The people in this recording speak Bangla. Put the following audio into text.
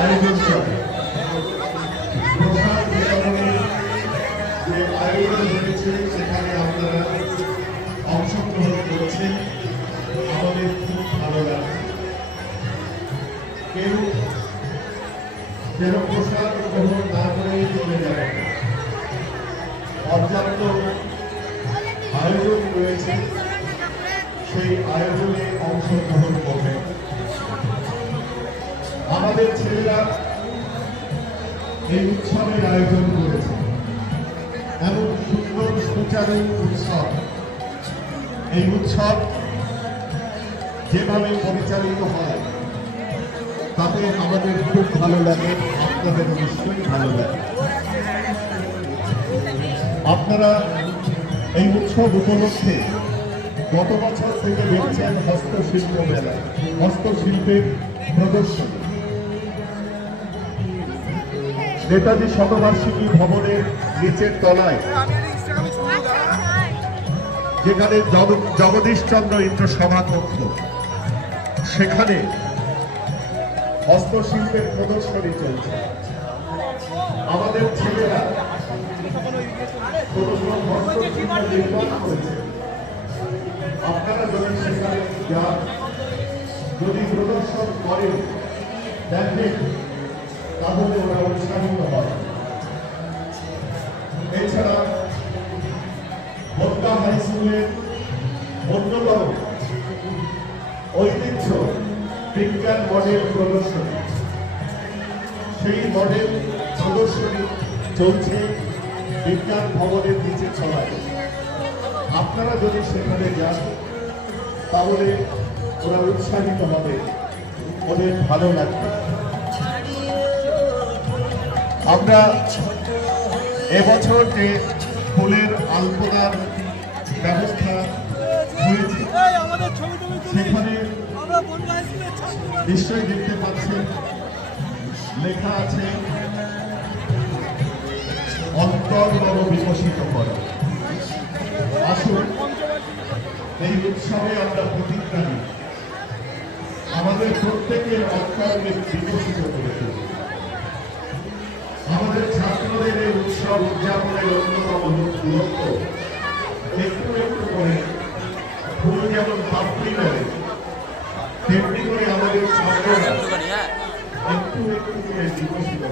আয়োজন করে যে আয়োজন হয়েছে সেখানে আপনারা অংশগ্রহণ করছেন, আমাদের খুব ভালো লাগছে। কেউ যেন প্রসাদ গ্রহণ না করেই চলে যাবে। পর্যাপ্ত আয়োজন রয়েছে, সেই আয়োজনে অংশগ্রহণ করবে। আমাদের ছেলেরা এই উৎসবের আয়োজন করেছে, এমন সুন্দর সুচারু উৎসব। এই উৎসব যেভাবে পরিচালিত হয় তাতে আমাদের খুব ভালো লাগে, আপনাদের নিশ্চয়ই ভালো লাগে। আপনারা এই উৎসব উপলক্ষে গত বছর থেকে দেখছেন হস্তশিল্প মেলা, হস্তশিল্পের প্রদর্শনী। নেতাজি শতবার্ষিকী ভবনের নিচের তলায়, যেখানে জগদীশচন্দ্র ইন্দ্র সভাকক্ষ, সেখানে হস্তশিল্পের প্রদর্শনী চলছে। আমাদের ছেলেরা হস্তশিল্প নির্মাণ করেছে। আপনারা যদি সেখানে যান, যদি প্রদর্শন করেন, দেখেন, তাহলে ওরা উৎসাহিত হয়। এছাড়া বনগাঁ হাই স্কুলের অন্যতম ঐতিহ্য বিজ্ঞান মডেল প্রদর্শনী, সেই মডেল প্রদর্শনী চলছে বিজ্ঞান ভবনের নিচে ছড়ায়। আপনারা যদি সেখানে যান তাহলে ওরা উৎসাহিত হবে, ওদের ভালো লাগবে। আমরা এবছর যে ফুলের আলপনার ব্যবস্থা হয়েছে সেখানে নিশ্চয়ই দেখতে পাচ্ছেন লেখা আছে অন্তর নব বিকশিত করা। আসুন এই উৎসবে আমরা প্রতিজ্ঞা নিই, আমাদের প্রত্যেকের অন্তরকে বিকশিত করে তুলি। আমাদের ছাত্রদের এই উৎসব উদযাপনের অন্যতম লক্ষ্য একটু একটু করে ফুল যেমন পাপড়ি করে, তেমনি করে আমাদের ছাত্ররা একটু একটু করে বিকশিত